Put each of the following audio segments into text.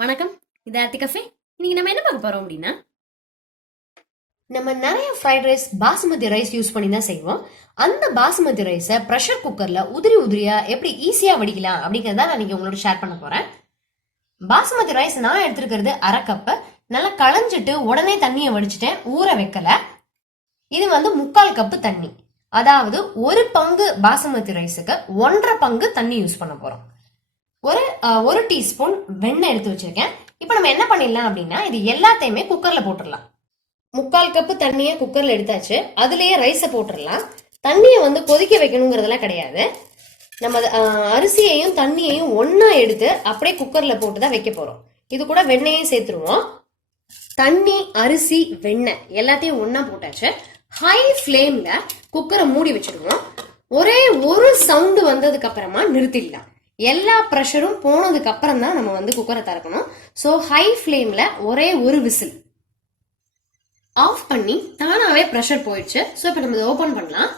வணக்கம். இது ஆர்த்தி கஃபே. இன்னைக்கு நம்ம என்ன பார்க்க போறோம் அப்படின்னா நம்ம நிறைய fried rice basmati rice use பண்ணி தான் செய்வோம். அந்த பாசுமதி ரைஸை ப்ரெஷர் குக்கர்ல உதிரி உதிரியா எப்படி ஈஸியா வடிக்கலாம் அப்படிங்கறத நான் நீங்க உங்களோட ஷேர் பண்ண போறேன். பாசுமதி ரைஸ் நான் எடுத்துருக்கிறது அரை கப்பு நல்லா களைஞ்சிட்டு உடனே தண்ணியை வடிச்சிட்டேன். ஊற வைக்கல. இது வந்து முக்கால் கப்பு தண்ணி. அதாவது ஒரு பங்கு பாசுமதி ரைஸுக்கு ஒன்றரை பங்கு தண்ணி யூஸ் பண்ண போறோம். ஒரு ஒரு டீஸ்பூன் வெண்ணெய் எடுத்து வச்சிருக்கேன். இப்போ நம்ம என்ன பண்ணிடலாம் அப்படின்னா இது எல்லாத்தையுமே குக்கரில் போட்டுடலாம். முக்கால் கப்பு தண்ணியை குக்கரில் எடுத்தாச்சு. அதுலேயே ரைஸை போட்டுடலாம். தண்ணியை வந்து கொதிக்க வைக்கணுங்கிறதெல்லாம் கிடையாது. நம்ம அரிசியையும் தண்ணியையும் ஒன்றா எடுத்து அப்படியே குக்கரில் போட்டு தான் வைக்க போகிறோம் இது கூட வெண்ணெயும் சேர்த்துருவோம். தண்ணி அரிசி வெண்ணெய் எல்லாத்தையும் ஒன்றா போட்டாச்சு. ஹை ஃப்ளேமில் குக்கரை மூடி வச்சிடுவோம். ஒரே ஒரு சவுண்டு வந்ததுக்கு அப்புறமா நிறுத்திடலாம். எல்லா ப்ரெஷரும் போனதுக்கு அப்புறம் தான் நம்ம வந்து குக்கரை திறக்கணும். ஸோ ஹை ஃப்ளேம்ல ஒரே ஒரு விசில். ஆஃப் பண்ணி தானாகவே ப்ரெஷர் போயிடுச்சு. ஸோ இப்போ நம்ம இதை ஓப்பன் பண்ணலாம்.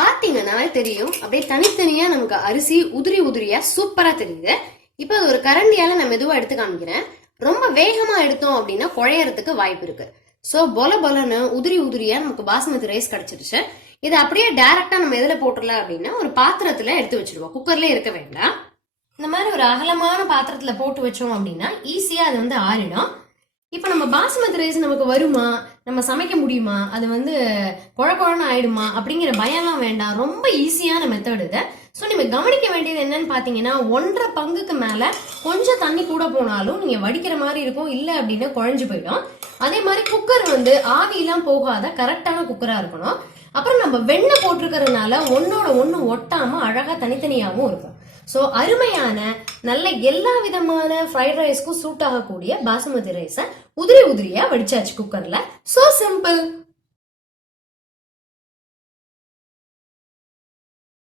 பார்த்தீங்கன்னா தெரியும். அப்படியே தனித்தனியாக நமக்கு அரிசி உதிரி உதிரியாக சூப்பராக தெரியுது. இப்போ அது ஒரு கரண்டியால் நான் மெதுவாக எடுத்து காமிக்கிறேன். ரொம்ப வேகமாக எடுத்தோம் அப்படின்னா குழையறதுக்கு வாய்ப்பு இருக்கு. ஸோ பொல பொலன்னு உதிரி உதிரியா நமக்கு பாஸ்மதி ரைஸ் கிடச்சிருச்சு. இதை அப்படியே டைரக்டா நம்ம எதுல போட்டுடலாம் அப்படின்னா ஒரு பாத்திரத்துல எடுத்து வச்சிருவோம் குக்கர்ல இருக்க வேண்டாம். இந்த மாதிரி ஒரு அகலமான பாத்திரத்துல போட்டு வச்சோம் அப்படின்னா ஈஸியா அது வந்து ஆறிடும். இப்போ நம்ம பாசுமதி ரைஸ் நமக்கு வருமா? நம்ம சமைக்க முடியுமா? அது வந்து குழ குழன்னு ஆயிடுமா? அப்படிங்கிற பயம்லாம் வேண்டாம். ரொம்ப ஈஸியான மெத்தட் இது. ஸோ நீங்க கவனிக்க வேண்டியது என்னன்னு பார்த்தீங்கன்னா ஒன்றரை பங்குக்கு மேல கொஞ்சம் தண்ணி கூட போனாலும் நீங்க வடிக்கிற மாதிரி இருக்கும். இல்லை அப்படின்னா குழஞ்சு போயிடும். அதே மாதிரி குக்கர் வந்து ஆவியெல்லாம் போகாத கரெக்டான குக்கரா இருக்கணும். அப்புறம் நம்ம வெண்ணெய் போட்டிருக்கறதுனால ஒன்னோட ஒன்று ஒட்டாம அழகா தனித்தனியாகவும் இருக்கும். ஸோ அருமையான நல்ல எல்லா விதமான ஃப்ரைட் ரைஸ்க்கும் சூட் ஆகக்கூடிய பாசுமதி ரைஸை உதிரி உதிரியா வடிச்சாச்சு குக்கர்ல சோ சிம்பிள்